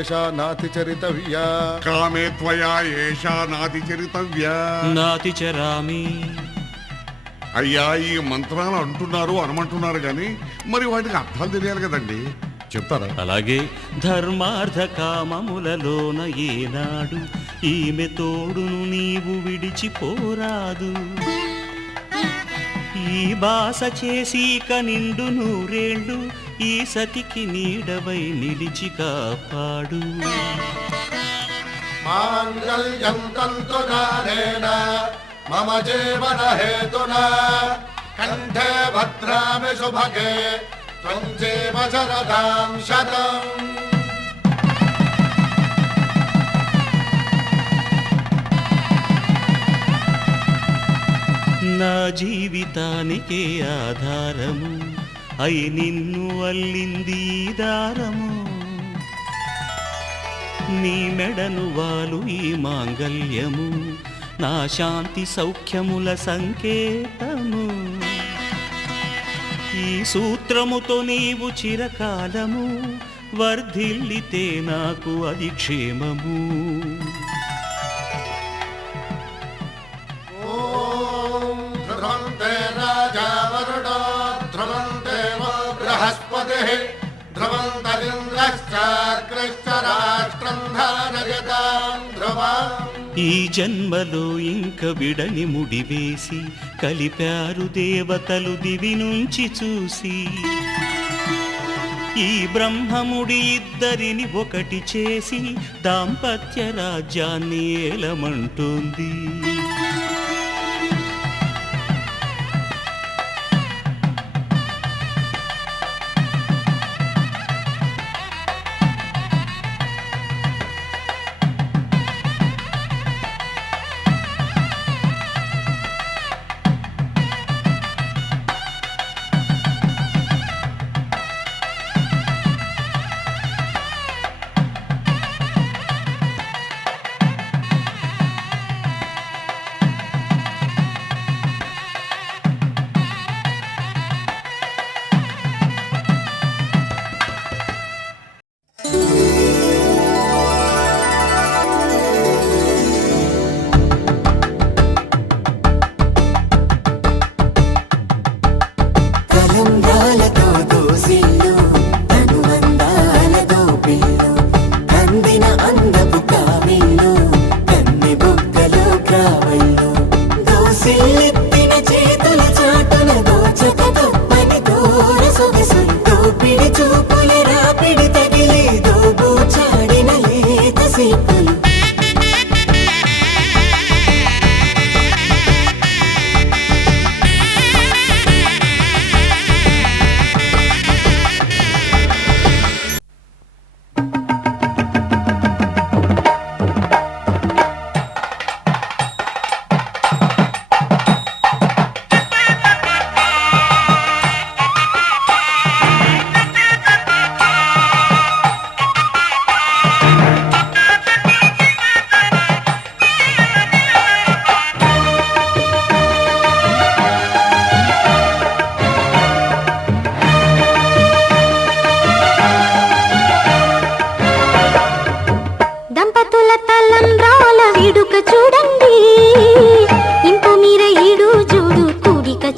ఏషా నాతిచరితవ్యా కామే త్వయా ఏషా నాతిచరితవ్యా నాతిచరామి. అయ్యా ఈ మంత్రాలు అంటున్నారు అనమంటున్నారు గాని మరి వాటికి అర్థాలు తెలియాలి కదండి, చెప్తారా? అలాగే ధర్మార్థ కామములలోన ఏనాడు ఈమె తోడును నీవు విడిచిపోరాదు. ఈ బాస చేసి కనిండు నూరేళ్ళు ఈ సతికి నీడవై నిలిచి కాపాడు. మాంగళ్యం తంతునానేన మమ జీవన హేతునా కంఠే భద్రామి శుభగే త్వం జీవ శరదాం శతం. నా జీవితానికే ఆధారము అయి నిన్ను అల్లింది దారము. నీ మెడను వాలు ఈ మాంగళ్యము నా శాంతి సౌఖ్యముల సంకేతము. ఈ సూత్రముతో నీవు చిరకాలము వర్ధిల్లితే నాకు అది క్షేమము. ధ్రువంతే రాజా వరుణో ధ్రువంతే బృహస్పతి ధ్రువంతరింద్రశ్చాగ్రశ్చ రాష్ట్రం ధారయతాం ధ్రువం. ఈ జన్మలో ఇంక విడని ముడివేసి కలిపారు దేవతలు దివి నుంచి చూసి. ఈ బ్రహ్మముడి ఇద్దరిని ఒకటి చేసి దాంపత్య రాజ్యాన్ని ఏలమంటుంది.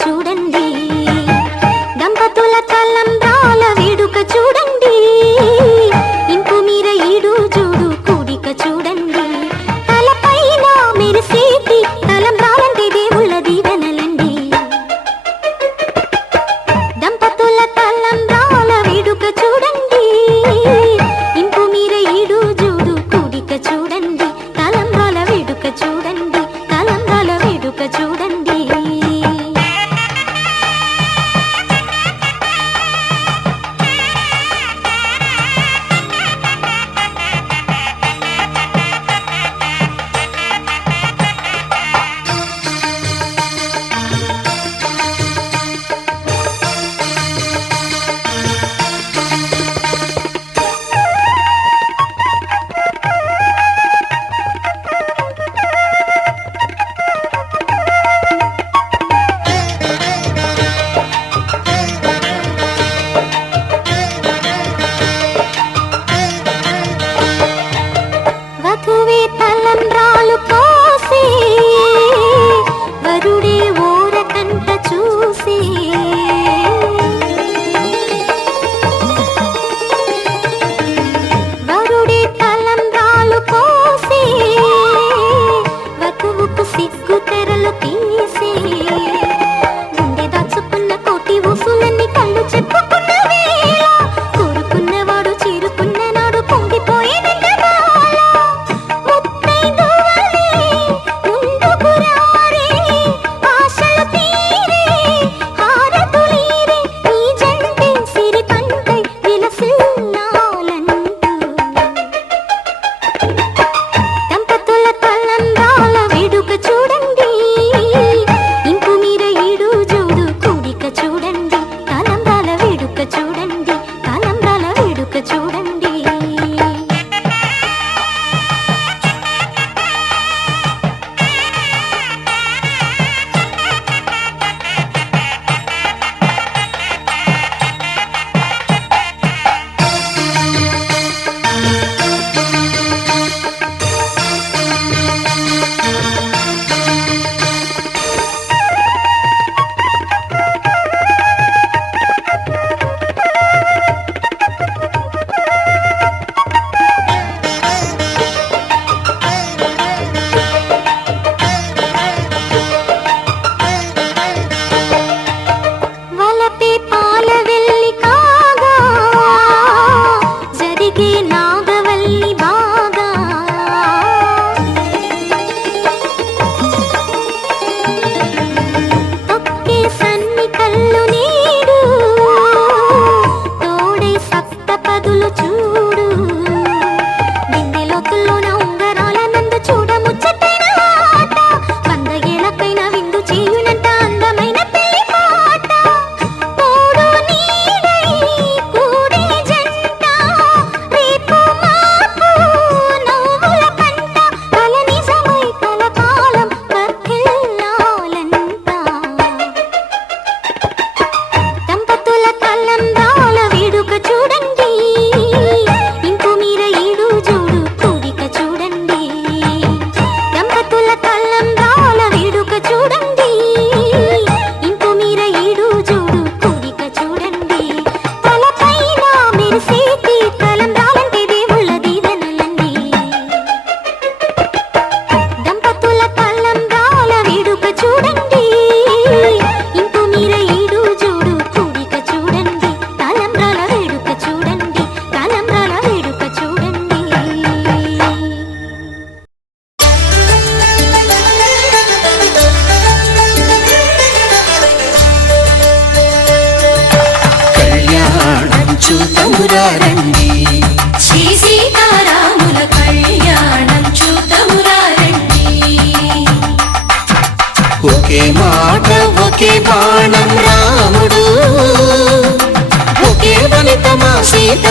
చూడండి తలంబ్రాల వేడుక చూడండి.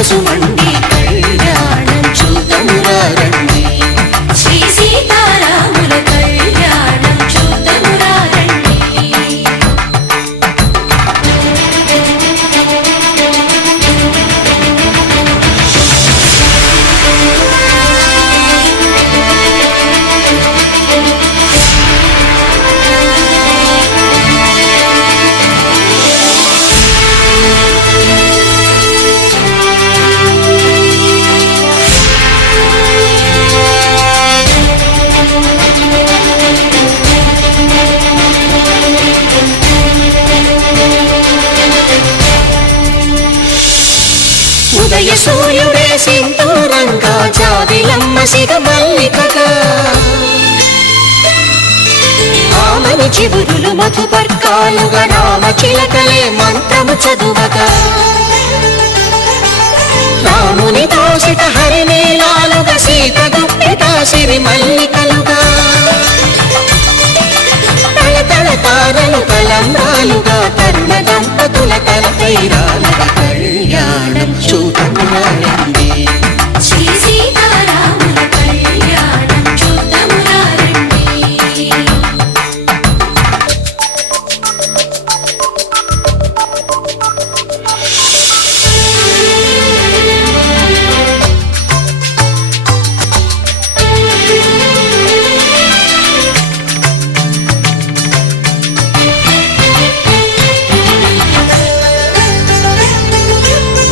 సుమండి కళ్యాణం చూతమురారండి శ్రీ సీతారాముల కళ్యాణం చూతమురారండి ఉదయ సూర్యుడే సింధూరంగా జాబిలమ్మ సిగ మల్లికగా ఆమని చివురులు మధుపర్కాలుగా రామ చిలకలే మంత్రము చదువగా రాముని దోసిట హరినీలాలుగా సీత గుప్పిట సిరి మల్లికలుగా తల తారలు తలంబ్రాలుగా తరుణ దంపతుల తలపైరాలుగా కళ్యాణం చూతమురారండి శ్రీ సీతారాముల కళ్యాణం చూతమురారండి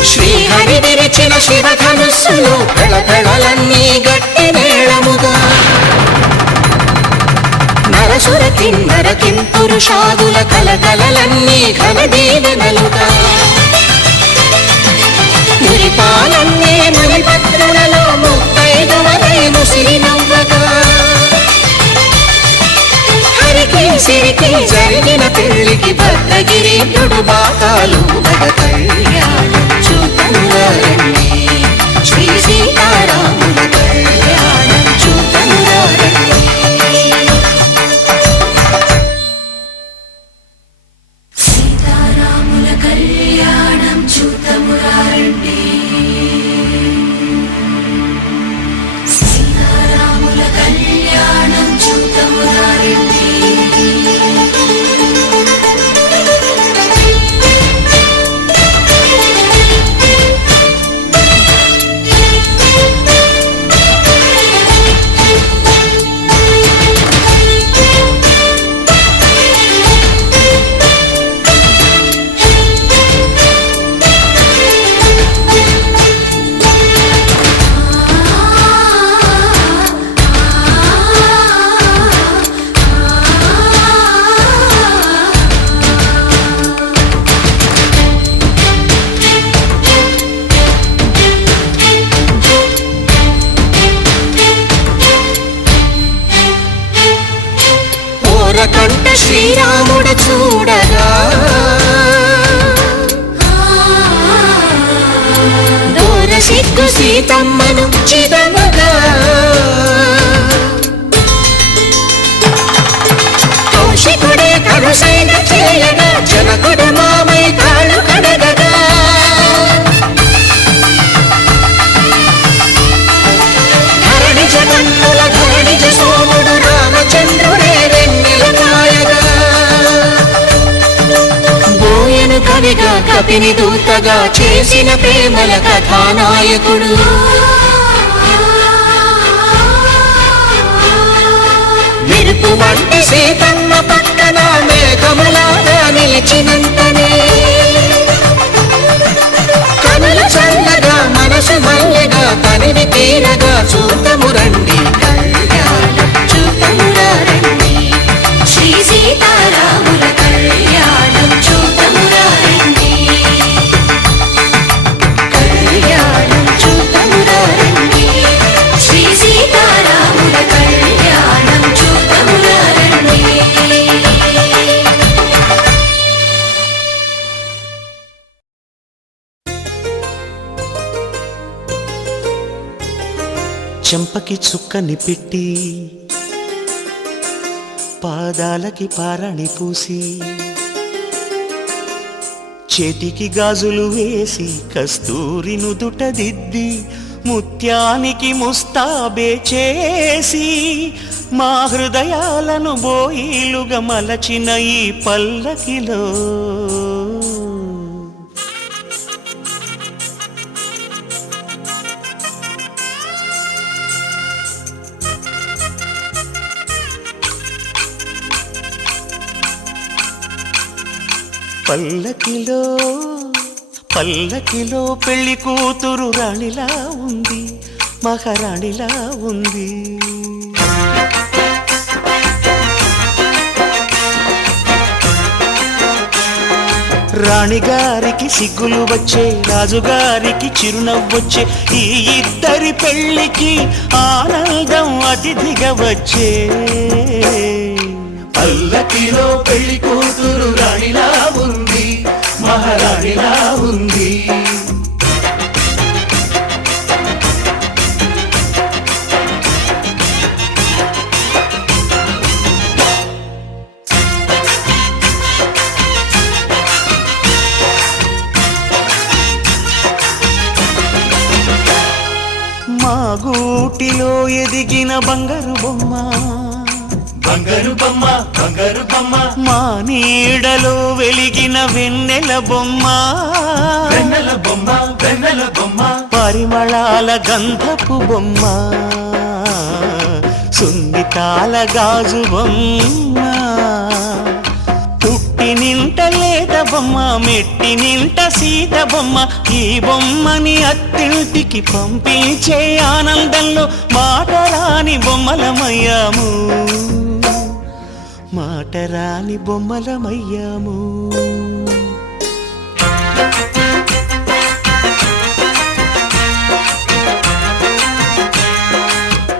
శ్రీహరి విరిచిన శివధనుస్సులు పెళపెళలన్నీ గట్టి మేళముగా నరసుర కిన్నర కింపురుషాదుల కలకలలన్నీ ఘన దీవెనలుగా మురిపాలన్నీ మురిపత్రులలో ముత్తైదువలై ముసిరి నవ్వగా హరికి సిరికి జరిగిన పెళ్లికి భద్రగిరీంద్రుడు బాకాలు మగ కళ్యాణం చూతమురారండి శ్రీ సీతారాముల కళ్యాణం చూతమురారండి సీతారాముల కళ్యాణం చూతమురారండి సీతారాముల కళ్యాణం చూతమురారండి కంట శ్రీరాముడు చూడగా దూర సిగ్గు సీతమ్మను చిదమగా కౌశికుడే కరుసైన చేయగా జనకుడు మామై కాళ్ళు కడగగా ధరణి జగన్నుల ధరణిజ సోముడు రామచంద్రుడే కవిగా కపిని దూతగా చేసిన ప్రేమల కథానాయకుడు మెరుపు వంటి సీతమ్మ పక్కన మేఘములాగా నిలిచినంతనే కనుల చల్లగా మనసు మల్లెగా తనివి తీరగా చూతమురండి కళ్యాణం చూతమురారండి శ్రీ సీతారాముల కళ్యాణం చూతమురారండి కళ్యాణం చూతమురారండి శ్రీ సీతారాముల కళ్యాణం చూతమురారండి చెంపకి చుక్కని పెట్టి పాదాలకి పారాణి పూసి చేతికి గాజులు వేసి కస్తూరి నుదుట దిద్ది ముత్యానికి ముస్తాబే చేసి మా హృదయాలను బోయిలుగా మలచిన ఈ పల్లకిలో పల్లకిలో పల్లకిలో పెళ్లి కూతురు రాణిలా ఉంది, మహారాణిలా ఉంది. రాణిగారికి సిగ్గులు వచ్చే, రాజుగారికి చిరునవ్వొచ్చే, ఈ ఇద్దరి పెళ్లికి ఆనందం అతిథిగా వచ్చే. పల్లకిలో పెళ్లి కూతురు రాణిలా ఉంది, మహారాణిలా ఉంది. మా గూటిలో ఎదిగిన బంగారు బొమ్మ, బంగారు బొమ్మ, బంగారు బొమ్మ, మా నీడలో వెలిగిన వెన్నెల బొమ్మ, వెన్నెల బొమ్మ, వెన్నెల బొమ్మ, పరిమళాల గంధపు బొమ్మ, సున్నితాల గాజు బొమ్మ, పుట్టి నింట లేత బొమ్మ, మెట్టి నింట సీత బొమ్మ. ఈ బొమ్మని అత్తింటికి పంపించే ఆనందంలో మాటరాని బొమ్మలమయ్యాము, మాటరాని బొమ్మలమయ్యాము.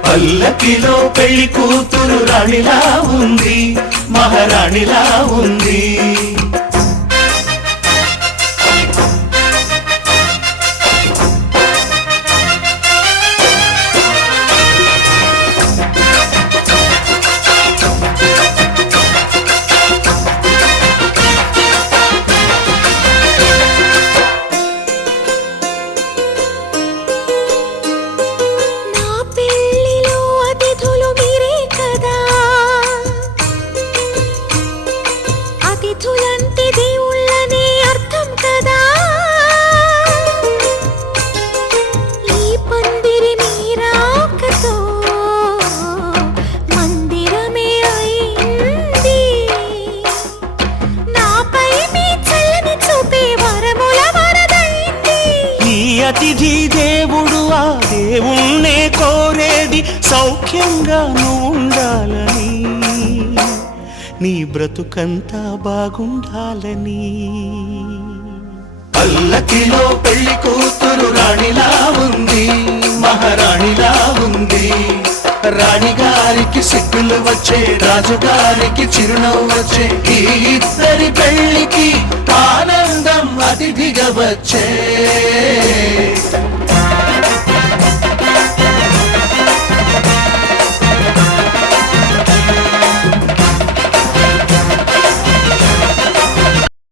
పల్లకిలో పెళ్లి కూతురు రాణిలా ఉంది, మహారాణిలా ఉంది. అతిథి దేవుడు ఆ దేవుణ్ణే కోరేది సౌఖ్యంగా నువ్వు ఉండాలని, నీ బ్రతుకంతా బాగుండాలని. పల్లకిలో పెళ్లి కూతురు రాణిలా ఉంది, మహారాణిలా ఉంది. రాణిగారికి సిగ్గులు వచ్చే, రాజుగారికి చిరునవ్వు వచ్చే, ఈ ఇద్దరి పెళ్లికి ఆనందం అతిథిగా వచ్చే.